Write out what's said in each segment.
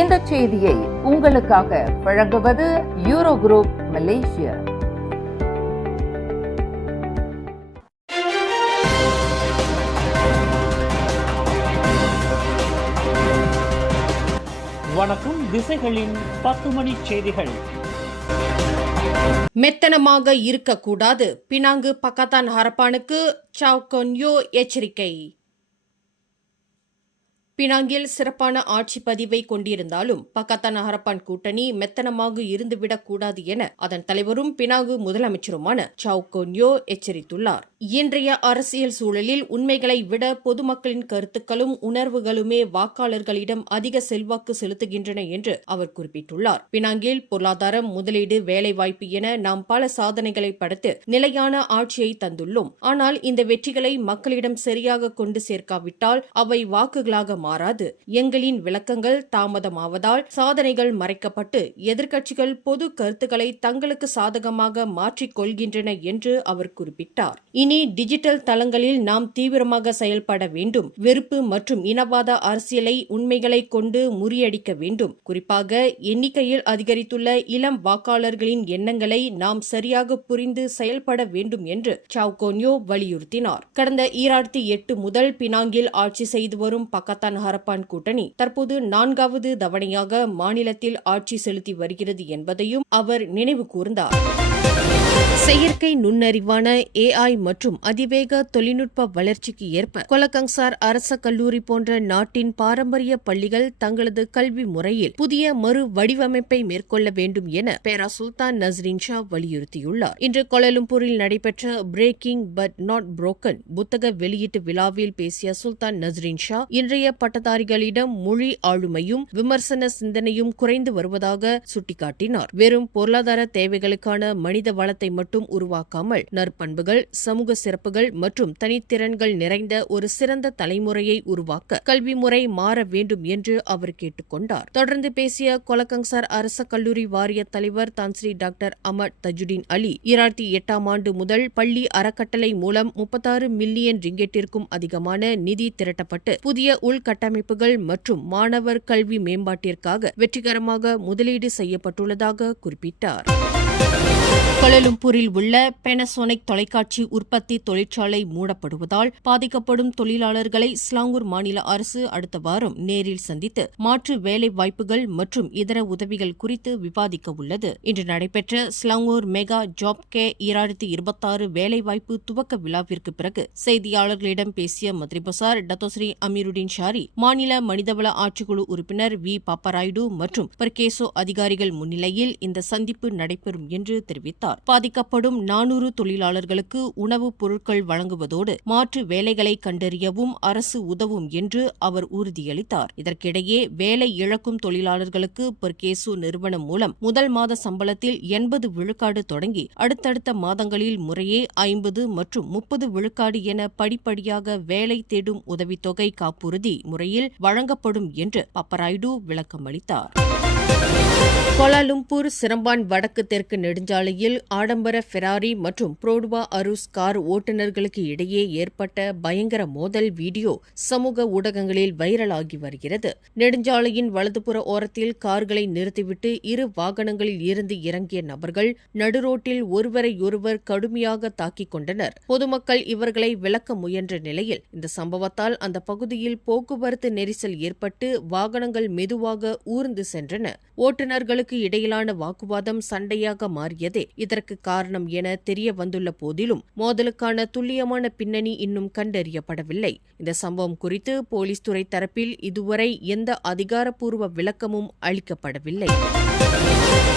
இந்த செய்தியை உங்களுக்காக வழங்குவது யூரோ குரூப் மலேசியா. வணக்கம். திசைகளின் 10 மணி செய்திகள். மெத்தனமாக இருக்கக்கூடாது. பினாங்கு பக்கத்தான் ஹரப்பானுக்கு சாவ் கொன்யோ எச்சரிக்கை. பினாங்கில் சிறப்பான ஆட்சி பதிவை கொண்டிருந்தாலும் பக்கத்தான் ஹரப்பான் கூட்டணி மெத்தனமாக இருந்துவிடக் கூடாது என அதன் தலைவரும் பினாங்கு முதலமைச்சருமான சாவ் கொன்யோ எச்சரித்துள்ளார். இன்றைய அரசியல் சூழலில் உண்மைகளை விட பொதுமக்களின் கருத்துக்களும் உணர்வுகளுமே வாக்காளர்களிடம் அதிக செல்வாக்கு செலுத்துகின்றன என்று அவர் குறிப்பிட்டுள்ளார். பினாங்கில் பொருளாதாரம், முதலீடு, வேலைவாய்ப்பு என நாம் பல சாதனைகளை படைத்து நிலையான ஆட்சியை தந்துள்ளோம். ஆனால் இந்த வெற்றிகளை மக்களிடம் சரியாக கொண்டு சேர்க்காவிட்டால் அவை வாக்குகளாக மாறாது. எங்களின் விளக்கங்கள் தாமதமாவதால் சாதனைகள் மறைக்கப்பட்டு எதிர்க்கட்சிகள் பொது கருத்துக்களை தங்களுக்கு சாதகமாக மாற்றிக் கொள்கின்றன என்று அவர் குறிப்பிட்டார். இனி டிஜிட்டல் தளங்களில் நாம் தீவிரமாக செயல்பட வேண்டும். வெறுப்பு மற்றும் இனவாத அரசியலை உண்மைகளை கொண்டு முறியடிக்க வேண்டும். குறிப்பாக எண்ணிக்கையில் அதிகரித்துள்ள இளம் வாக்காளர்களின் எண்ணங்களை நாம் சரியாக புரிந்து செயல்பட வேண்டும் என்று சாவ் கொன்யோ வலியுறுத்தினார். கடந்த 2008 முதல் பினாங்கில் ஆட்சி செய்து வரும் பக்கத்தான் ஹரப்பான் கூட்டணி தற்போது 4வது தவணையாக மாநிலத்தில் ஆட்சி செலுத்தி வருகிறது என்பதையும் அவர் நினைவு கூர்ந்தார். செயற்கை நுண்ணறிவான AI மற்றும் அதிவேக தொழில்நுட்ப வளர்ச்சிக்கு ஏற்ப கொலகங்சார் அரச கல்லூரி போன்ற நாட்டின் பாரம்பரிய பள்ளிகள் தங்களது கல்வி முறையில் புதிய மறு வடிவமைப்பை மேற்கொள்ள வேண்டும் என பேரா சுல்தான் நஸ்ரின் ஷா வலியுறுத்தியுள்ளார். இன்று கோலாலம்பூரில் நடைபெற்ற பிரேக்கிங் பட் நாட் புரோக்கன் புத்தக வெளியீட்டு விழாவில் பேசிய சுல்தான் நஸ்ரின் ஷா இன்றைய பட்டதாரிகளிடம் மொழி ஆளுமையும் விமர்சன சிந்தனையும் குறைந்து வருவதாக சுட்டிக்காட்டினார். வெறும் பொருளாதார தேவைகளுக்கான மனித வளத்தை மட்டும் உருவாக்காமல் நற்பண்புகள், சமூக சிறப்புகள் மற்றும் தனித்திறன்கள் நிறைந்த ஒரு சிறந்த தலைமுறையை உருவாக்க கல்வி முறை மாற வேண்டும் என்று அவர் கேட்டுக் கொண்டார். தொடர்ந்து பேசிய கொலகங்சார் அரச கல்லூரி வாரிய தலைவர் தான்ஸ்ரீ டாக்டர் அமர் தஜுடின் அலி 2008ஆம் ஆண்டு முதல் பள்ளி அறக்கட்டளை மூலம் 36 மில்லியன் ரிங்கெட்டிற்கும் அதிகமான நிதி திரட்டப்பட்டு புதிய உள்கட்டமைப்புகள் மற்றும் மாணவர் கல்வி மேம்பாட்டிற்காக வெற்றிகரமாக முதலீடு செய்யப்பட்டுள்ளதாக குறிப்பிட்டார். கோலாலம்பூரில் உள்ள பேனசோனிக் தொலைக்காட்சி உற்பத்தி தொழிற்சாலை மூடப்படுவதால் பாதிக்கப்படும் தொழிலாளர்களை ஸ்லாங்கூர் மாநில அரசு அடுத்த வாரம் நேரில் சந்தித்து மாற்று வேலை வாய்ப்புகள் மற்றும் இதர உதவிகள் குறித்து விவாதிக்க உள்ளது. இன்று நடைபெற்ற ஸ்லாங்கூர் மெகா ஜாப் கே 2026 வேலைவாய்ப்பு துவக்க விழாவிற்கு பிறகு செய்தியாளர்களிடம் பேசிய மந்திரி பசார் டத்தோஸ்ரீ அமீருடின் ஷாரி, மாநில மனிதவள ஆட்சிக்குழு உறுப்பினர் வி பாப்பராய்டு மற்றும் பர்கேசோ அதிகாரிகள் முன்னிலையில் இந்த சந்திப்பு நடைபெறும் என்று தெரிவித்தார். பாதிக்கப்படும் 400 தொழிலாளர்களுக்கு உணவுப் பொருட்கள் வழங்குவதோடு மாற்று வேலைகளை கண்டறியவும் அரசு உதவும் என்று அவர் உறுதியளித்தார். இதற்கிடையே வேலை இழக்கும் தொழிலாளர்களுக்கு பர்கேசு நிறுவனம் மூலம் முதல் மாத சம்பளத்தில் 80 விழுக்காடு தொடங்கி அடுத்தடுத்த மாதங்களில் முறையே 50 மற்றும் 30 விழுக்காடு என படிப்படியாக வேலை தேடும் உதவித்தொகை காப்புறுதி முறையில் வழங்கப்படும் என்று பாப்பராய்டு விளக்கமளித்தார். கோலாலம்பூர் சிரம்பான் வடக்கு தெற்கு நெடுஞ்சாலையில் ஆடம்பர ஃபெராரி மற்றும் புரோடுவா அருஸ் கார் ஓட்டுநர்களுக்கு இடையே ஏற்பட்ட பயங்கர மோதல் வீடியோ சமூக ஊடகங்களில் வைரலாகி வருகிறது. நெடுஞ்சாலையின் வலதுபுற ஓரத்தில் கார்களை நிறுத்திவிட்டு இரு வாகனங்களில் இருந்து இறங்கிய நபர்கள் நடுரோட்டில் ஒருவரையொருவர் கடுமையாக தாக்கிக் கொண்டனர். பொதுமக்கள் இவர்களை விலக்க முயன்ற நிலையில் இந்த சம்பவத்தால் அந்த பகுதியில் போக்குவரத்து நெரிசல் ஏற்பட்டு வாகனங்கள் மெதுவாக ஊர்ந்து சென்றன. ஓட்டுநர்களுக்கு இடையிலான வாக்குவாதம் சண்டையாக மாறியதே இதற்கு காரணம் என தெரிய வந்துள்ள போதிலும் மோதலுக்கான துல்லியமான பின்னணி இன்னும் கண்டறியப்படவில்லை. இந்த சம்பவம் குறித்து போலீஸ் துறை தரப்பில் இதுவரை எந்த அதிகாரப்பூர்வ விளக்கமும் அளிக்கப்படவில்லை.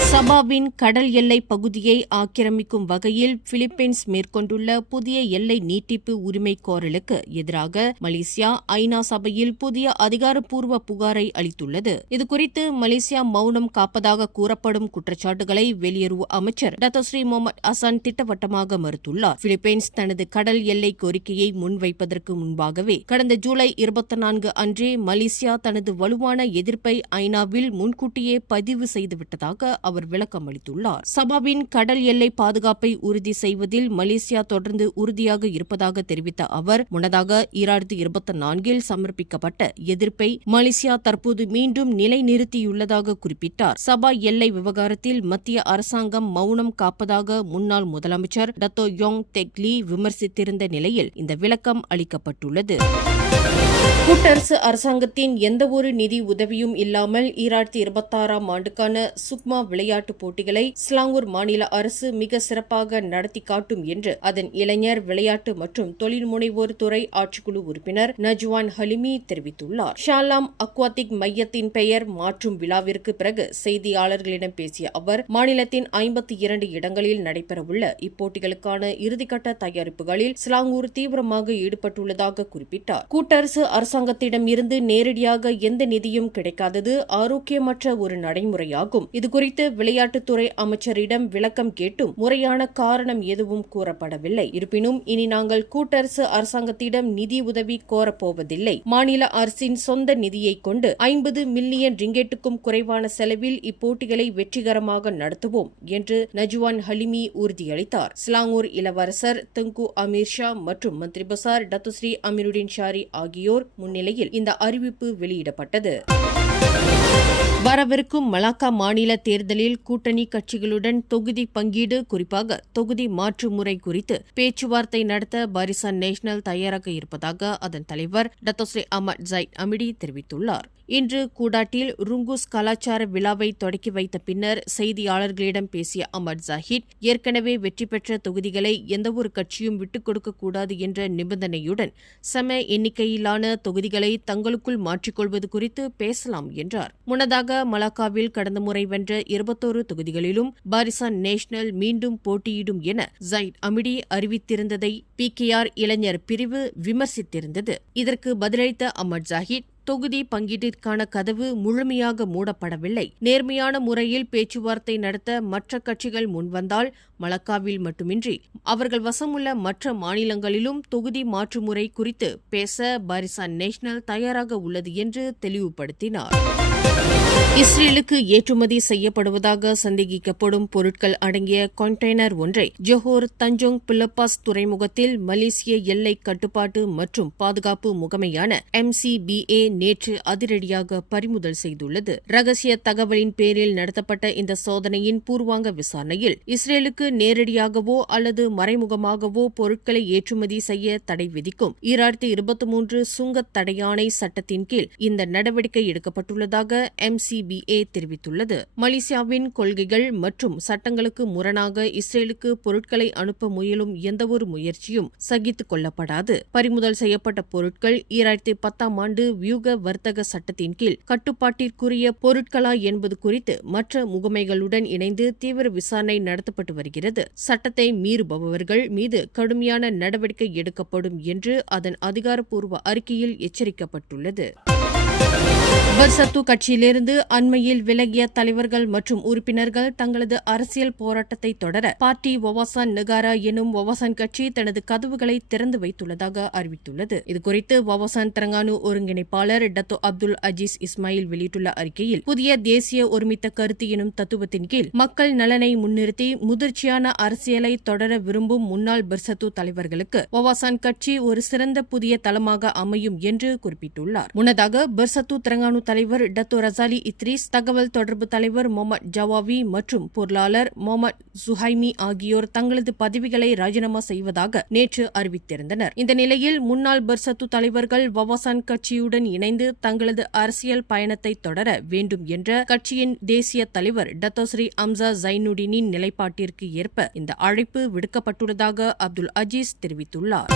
சபாவின் கடல் எல்லை பகுதியை ஆக்கிரமிக்கும் வகையில் பிலிப்பைன்ஸ் மேற்கொண்டுள்ள புதிய எல்லை நீட்டிப்பு உரிமை கோரலுக்கு எதிராக மலேசியா ஐநா சபையில் புதிய அதிகாரப்பூர்வ புகாரை அளித்துள்ளது. இதுகுறித்து மலேசியா மௌனம் காப்பதாக கூறப்படும் குற்றச்சாட்டுகளை வெளியுறவு அமைச்சர் டத்தோஸ்ரீ முகமது ஹசன் திட்டவட்டமாக மறுத்துள்ளார். பிலிப்பைன்ஸ் தனது கடல் எல்லை கோரிக்கையை முன்வைப்பதற்கு முன்பாகவே கடந்த ஜூலை 24 அன்றே மலேசியா தனது வலுவான எதிர்ப்பை ஐநாவில் முன்கூட்டியே பதிவு செய்துவிட்டதாக அவர் அவர் விளக்கம் அளித்துள்ளார். சபாவின் கடல் எல்லை பாதுகாப்பை உறுதி செய்வதில் மலேசியா தொடர்ந்து உறுதியாக இருப்பதாக தெரிவித்த அவர், முன்னதாக 2024 சமர்ப்பிக்கப்பட்ட எதிர்ப்பை மலேசியா தற்போது மீண்டும் நிலைநிறுத்தியுள்ளதாக குறிப்பிட்டார். சபா எல்லை விவகாரத்தில் மத்திய அரசாங்கம் மௌனம் காப்பதாக முன்னாள் முதலமைச்சர் டத்தோ யோங் தெக் லீ விமர்சித்திருந்த நிலையில் இந்த விளக்கம் அளிக்கப்பட்டுள்ளது. கூட்டரசு அரசாங்கத்தின் எந்தவொரு நிதி உதவியும் இல்லாமல் 2026 ஆண்டுக்கான சுக்மா விளையாட்டுப் போட்டிகளை ஸ்லாங்கூர் மாநில அரசு மிக சிறப்பாக நடத்தி காட்டும் என்று அதன் இளைஞர் விளையாட்டு மற்றும் தொழில் முனைவோர் துறை ஆட்சிக்குழு உறுப்பினர் நஜ்வான் ஹலிமி தெரிவித்துள்ளார். ஷாலாம் அக்வாட்டிக் மையத்தின் பெயர் மாற்றும் விழாவிற்கு பிறகு செய்தியாளர்களிடம் பேசிய அவர், மாநிலத்தின் 52 இடங்களில் நடைபெறவுள்ள இப்போட்டிகளுக்கான இறுதிக்கட்ட தயாரிப்புகளில் ஸ்லாங்கூர் தீவிரமாக ஈடுபட்டுள்ளதாக குறிப்பிட்டார். கூட்டரசு அரசாங்கத்திடம் இருந்து நேரடியாக எந்த நிதியும் கிடைக்காதது ஆரோக்கியமற்ற ஒரு நடைமுறையாகும். இதுகுறித்து விளையாட்டுத்துறை அமைச்சரிடம் விளக்கம் கேட்டும் முறையான காரணம் எதுவும் கூறப்படவில்லை. இருப்பினும் இனி நாங்கள் கூட்டரசு அரசாங்கத்திடம் நிதி உதவி கோரப்போவதில்லை. மாநில அரசின் சொந்த நிதியை கொண்டு 50 மில்லியன் ரிங்கெட்டுக்கும் குறைவான செலவில் இப்போட்டிகளை வெற்றிகரமாக நடத்துவோம் என்று நஜ்வான் ஹலிமி உறுதியளித்தார். ஸ்லாங்கூர் இளவரசர் தெங்கு அமீர் ஷா மற்றும் மந்திரி பசார் டத்துஸ்ரீ அமீருடின் ஷாரி ஆகியோர் முன்னிலையில் இந்த அறிவிப்பு வெளியிடப்பட்டது. வரவிருக்கும் மலாக்கா மாநில தேர்தலில் கூட்டணி கட்சிகளுடன் தொகுதி பங்கீடு, குறிப்பாக தொகுதி மாற்று முறை குறித்து பேச்சுவார்த்தை நடத்த பாரிசான் நேஷனல் தயாராக இருப்பதாக அதன் தலைவர் டத்தோஸ்ரீ அஹ்மத் ஜைட் அமிடி தெரிவித்துள்ளார். இன்று கூடாட்டில் ருங்கூஸ் கலாச்சார விழாவை தொடக்கி வைத்த பின்னர் செய்தியாளர்களிடம் பேசிய அஹ்மத் ஜாஹிட், ஏற்கனவே வெற்றி பெற்ற தொகுதிகளை எந்தவொரு கட்சியும் விட்டுக் கொடுக்கக்கூடாது என்ற நிபந்தனையுடன் சம எண்ணிக்கையிலான தொகுதிகளை தங்களுக்குள் மாற்றிக்கொள்வது குறித்து பேசலாம் என்றார். முன்னதாக மலாக்காவில் கடந்த முறை வென்ற 21 தொகுதிகளிலும் பாரிசான் நேஷனல் மீண்டும் போட்டியிடும் என ஜைட் அமிடி அறிவித்திருந்ததை PKR இளைஞர் பிரிவு விமர்சித்திருந்தது. இதற்கு பதிலளித்த அஹ்மத் ஜாஹிட், தொகுதி பங்கீட்டிற்கான கதவு முழுமையாக மூடப்படவில்லை. நேர்மையான முறையில் பேச்சுவார்த்தை நடத்த மற்ற கட்சிகள் முன்வந்தால் மலாக்காவில் மட்டுமின்றி அவர்கள் வசமுள்ள மற்ற மாநிலங்களிலும் தொகுதி மாற்று முறை குறித்து பேச பாரிசான் நேஷனல் தயாராக உள்ளது என்று தெளிவுபடுத்தினார். இஸ்ரேலுக்கு ஏற்றுமதி செய்யப்படுவதாக சந்தேகிக்கப்படும் பொருட்கள் அடங்கிய கண்டெய்னர் ஒன்றை ஜொஹோர் தஞ்சோங் பிலப்பாஸ் துறைமுகத்தில் மலேசிய எல்லை கட்டுப்பாட்டு மற்றும் பாதுகாப்பு முகமையான MCBA நேற்று அதிரடியாக பறிமுதல் செய்துள்ளது. ரகசிய தகவலின் பேரில் நடத்தப்பட்ட இந்த சோதனையின் பூர்வாங்க விசாரணையில் இஸ்ரேலுக்கு நேரடியாகவோ அல்லது மறைமுகமாகவோ பொருட்களை ஏற்றுமதி செய்ய தடை விதிக்கும் 2023 சுங்கத் தடையாணை சட்டத்தின் கீழ் இந்த நடவடிக்கை எடுக்கப்பட்டுள்ளதாக MCBA தெரிவித்துள்ளது. மலேசியாவின் கொள்கைகள் மற்றும் சட்டங்களுக்கு முரணாக இஸ்ரேலுக்கு பொருட்களை அனுப்ப முயலும் எந்தவொரு முயற்சியும் சகித்துக் கொள்ளப்படாது. பறிமுதல் செய்யப்பட்ட பொருட்கள் 2010 ஆண்டு வியூக வர்த்தக சட்டத்தின் கீழ் கட்டுப்பாட்டிற்குரிய பொருட்களா என்பது குறித்து மற்ற முகமைகளுடன் இணைந்து தீவிர விசாரணை நடத்தப்பட்டு வருகிறது. சட்டத்தை மீறுபவர்கள் மீது கடுமையான நடவடிக்கை எடுக்கப்படும் என்று அதன் அதிகாரப்பூர்வ அறிக்கையில் எச்சரிக்கப்பட்டுள்ளது. பர்சத்து கட்சியிலிருந்து அண்மையில் விலகிய தலைவர்கள் மற்றும் உறுப்பினர்கள் தங்களது அரசியல் போராட்டத்தை தொடர பார்ட்டி வவாசான் நெகாரா எனும் வவாசான் கட்சி தனது கதவுகளை திறந்து வைத்துள்ளதாக அறிவித்துள்ளது. இதுகுறித்து வவாசான் தெரங்கானு ஒருங்கிணைப்பாளர் டத்தோ அப்துல் அஜீஸ் இஸ்மாயில் வெளியிட்டுள்ள அறிக்கையில், புதிய தேசிய ஒருமித்த கருத்து எனும் தத்துவத்தின் கீழ் மக்கள் நலனை முன்னிறுத்தி முதிர்ச்சியான அரசியலை தொடர விரும்பும் முன்னாள் பர்சத்து தலைவர்களுக்கு வவாசான் கட்சி ஒரு சிறந்த புதிய தளமாக அமையும் என்று குறிப்பிட்டுள்ளார். முன்னதாக பர்சத்து தெரங்கானு தலைவர் டத்தோ ரசாலி இத்ரிஸ், தகவல் தொடர்பு தலைவர் முகமது ஜவாவி மற்றும் பொருளாளர் முகமது சுஹைமி ஆகியோர் தங்களது பதவிகளை ராஜினாமா செய்வதாக நேற்று அறிவித்திருந்தனர். இந்த நிலையில் முன்னாள் பர்சத்து தலைவர்கள் வவாசான் கட்சியுடன் இணைந்து தங்களது அரசியல் பயணத்தை தொடர வேண்டும் என்ற கட்சியின் தேசிய தலைவர் டத்தோஸ்ரீ அம்சா ஜைனுடினின் நிலைப்பாட்டிற்கு ஏற்ப இந்த அழைப்பு விடுக்கப்பட்டுள்ளதாக அப்துல் அஜீஸ் தெரிவித்துள்ளார்.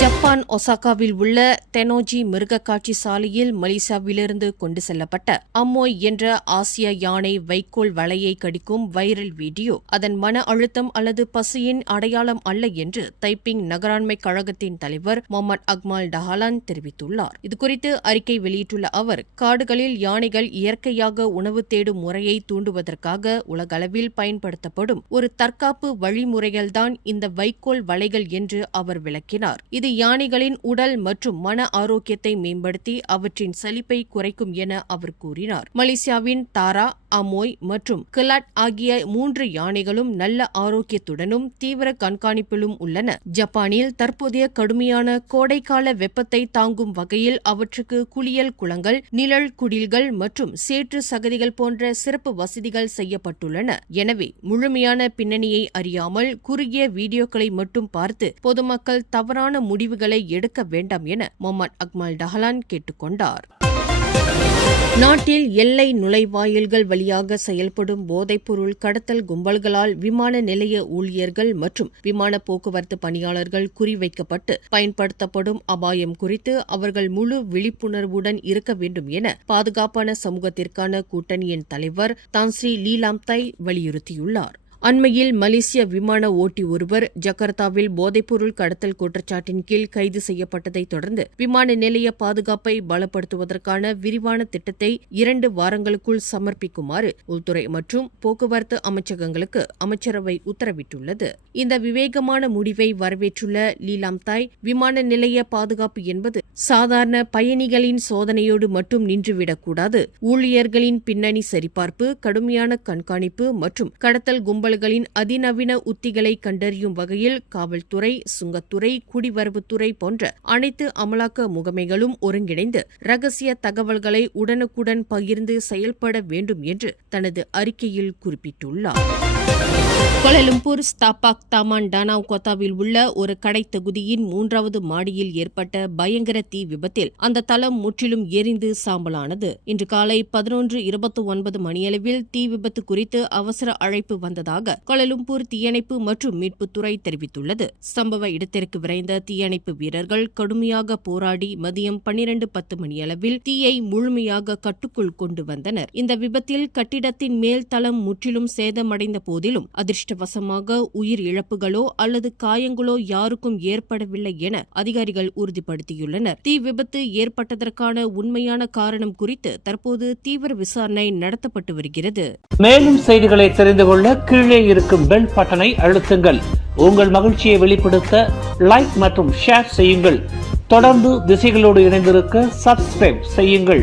ஜப்பான் ஒசாகாவில் உள்ள தெனோஜி மிருக காட்சி சாலையில் மலேசியாவிலிருந்து கொண்டு செல்லப்பட்ட அம்மோய் என்ற ஆசிய யானை வைக்கோல் வலையை கடிக்கும் வைரல் வீடியோ அதன் மன அழுத்தம் அல்லது பசியின் அடையாளம் அல்ல என்று தைப்பிங் நகராண்மை கழகத்தின் தலைவர் முகமது அக்மால் டஹாலான் தெரிவித்துள்ளார். இதுகுறித்து அறிக்கை வெளியிட்டுள்ள அவர், காடுகளில் யானைகள் இயற்கையாக உணவு தேடும் முறையை தூண்டுவதற்காக உலகளவில் பயன்படுத்தப்படும் ஒரு தற்காப்பு வழிமுறைகள்தான் இந்த வைக்கோல் வலைகள் என்று அவர் விளக்கினார். இது யானைகளின் உடல் மற்றும் மன ஆரோக்கியத்தை மேம்படுத்தி அவற்றின் சலிப்பை குறைக்கும் என அவர் கூறினார். மலேசியாவின் தாரா, அமோய் மற்றும் கிலாட் ஆகிய 3 யானைகளும் நல்ல ஆரோக்கியத்துடனும் தீவிர கண்காணிப்பிலும் உள்ளன. ஜப்பானில் தற்போதைய கடுமையான கோடைக்கால வெப்பத்தை தாங்கும் வகையில் அவற்றுக்கு குளியல் குளங்கள், நிழல் குடில்கள் மற்றும் சேற்று சகதிகள் போன்ற சிறப்பு வசதிகள் செய்யப்பட்டுள்ளன. எனவே முழுமையான பின்னணியை அறியாமல் குறுகிய வீடியோக்களை மட்டும் பார்த்து பொதுமக்கள் தவறான முடிவுகளை எடுக்க வேண்டாம் என முகமது அக்மல் டஹலான் கேட்டுக்கொண்டார். நாட்டில் எல்லை நுழைவாயில்கள் வழியாக செயல்படும் போதைப்பொருள் கடத்தல் கும்பல்களால் விமான நிலைய ஊழியர்கள் மற்றும் விமான போக்குவரத்து பணியாளர்கள் குறிவைக்கப்பட்டு பயன்படுத்தப்படும் அபாயம் குறித்து அவர்கள் முழு விழிப்புணர்வுடன் இருக்க வேண்டும் என பாதுகாப்பான சமூகத்திற்கான கூட்டணியின் தலைவர் தான்ஸ்ரீ லீலாம்தாய் வலியுறுத்தியுள்ளார். அண்மையில் மலேசிய விமான ஓட்டி ஒருவர் ஜகார்த்தாவில் போதைப்பொருள் கடத்தல் குற்றச்சாட்டின் கீழ் கைது செய்யப்பட்டதைத் தொடர்ந்து விமான நிலைய பாதுகாப்பை பலப்படுத்துவதற்கான விரிவான திட்டத்தை 2 வாரங்களுக்குள் சமர்ப்பிக்குமாறு உள்துறை மற்றும் போக்குவரத்து அமைச்சகங்களுக்கு அமைச்சரவை உத்தரவிட்டுள்ளது. இந்த விவேகமான முடிவை வரவேற்றுள்ள லீலாம்தாய், விமான நிலைய பாதுகாப்பு என்பது சாதாரண பயணிகளின் சோதனையோடு மட்டும் நின்றுவிடக்கூடாது. ஊழியர்களின் பின்னணி சரிபார்ப்பு, கடுமையான கண்காணிப்பு மற்றும் கடத்தல் கும்பல் அதிநவீன உத்திகளை கண்டறியும் வகையில் காவல்துறை, சுங்கத்துறை, குடிவரவுத்துறை போன்ற அனைத்து அமலாக்க முகமைகளும் ஒருங்கிணைந்து ரகசிய தகவல்களை உடனுக்குடன் பகிர்ந்து செயல்பட வேண்டும் என்று தனது அறிக்கையில் குறிப்பிட்டுள்ளார். கோலாலம்பூர் ஸ்தாபாக் தாமான் டானாவ் கோத்தாவில் உள்ள ஒரு கடை தொகுதியின் 3வது மாடியில் ஏற்பட்ட பயங்கர தீ விபத்தில் அந்த தளம் முற்றிலும் எரிந்து சாம்பலானது. இன்று காலை 11:29 மணியளவில் தீ விபத்து குறித்து அவசர அழைப்பு வந்ததாக கோலாலம்பூர் தீயணைப்பு மற்றும் மீட்புத்துறை தெரிவித்துள்ளது. சம்பவ இடத்திற்கு விரைந்த தீயணைப்பு வீரர்கள் கடுமையாக போராடி மதியம் 12:10 மணியளவில் தீயை முழுமையாக கட்டுக்குள் கொண்டு வந்தனர். இந்த விபத்தில் கட்டிடத்தின் மேல் தளம் முற்றிலும் சேதமடைந்த போதிலும் அதிர்ஷ்டவசமாக உயிர் இழப்புகளோ அல்லது காயங்களோ யாருக்கும் ஏற்படவில்லை என அதிகாரிகள் உறுதிப்படுத்தியுள்ளனர். தீ விபத்து ஏற்பட்டதற்கான உண்மையான காரணம் குறித்து தற்போது தீவிர விசாரணை நடத்தப்பட்டு வருகிறது. மேலும் செய்திகளை தெரிந்து கொள்ள கீழே இருக்கும் பெல் பட்டனை அழுத்துங்கள். உங்கள் மகிழ்ச்சியை வெளிப்படுத்த லைக் மற்றும் ஷேர் செய்யுங்கள். தொடர்ந்து திசைகளோடு இணைந்திருக்க சப்ஸ்கிரைப் செய்யுங்கள்.